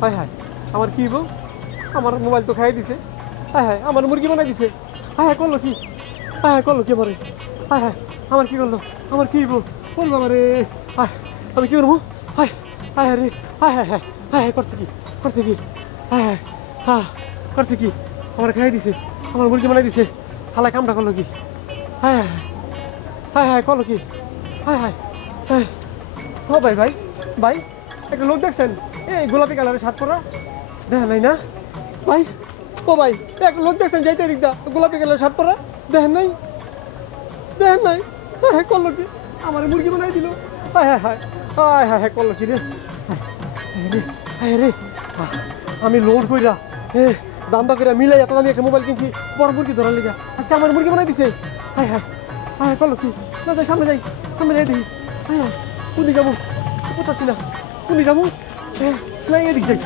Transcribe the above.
হায় হায় আমার কি বউ আমার মোবাইল তো খাই দিছে হায় হায় আমার মুরগি বানাই দিছে হায় হায় করলো কি হায় হায় করলো কি আমারে হায় হায় আমার কি করলো আমার কি বউ বল বাবা রে হায় আমি কি করবো হায় হায় রে হায় হায় হায় হায় হায় করছে কি হায় হায় হ্যাঁ করছে কি আমার খাই দিছে আমার মুরগি বানাই দিছে হালাই কামটা করলো কি হায় হায় হায় হায় করলো কি হায় হায় হায় ও ভাই ভাই ভাই একটা লোক দেখছেন এই গোলাপি কালারের শার্ট পরা দেখেন নাই না ভাই ও ভাই একটা লোক দেখছেন যাইতে দিকটা গোলাপি কালারের শার্ট পরা দেখেন নাই হ্যাঁ করলো কি আমার মুরগি বানাই দিল হায় হায় হায় হায় হায় হায় করলো কি রে হায় রে আমি লোড কইরা দান্দা করে মিলাই এত আমি একটা মোবাইল কিনছি বড় মুরগি ধরার লেগে আজকে আমার মুরগি বানাই দিছে হায় হায় হায় করলো কি না যাই সামনে যাই দেখি হায় হায় কোন দিকে যাবো কোথাচ্ছি না কোন দিকে যাবো না এদিক যাই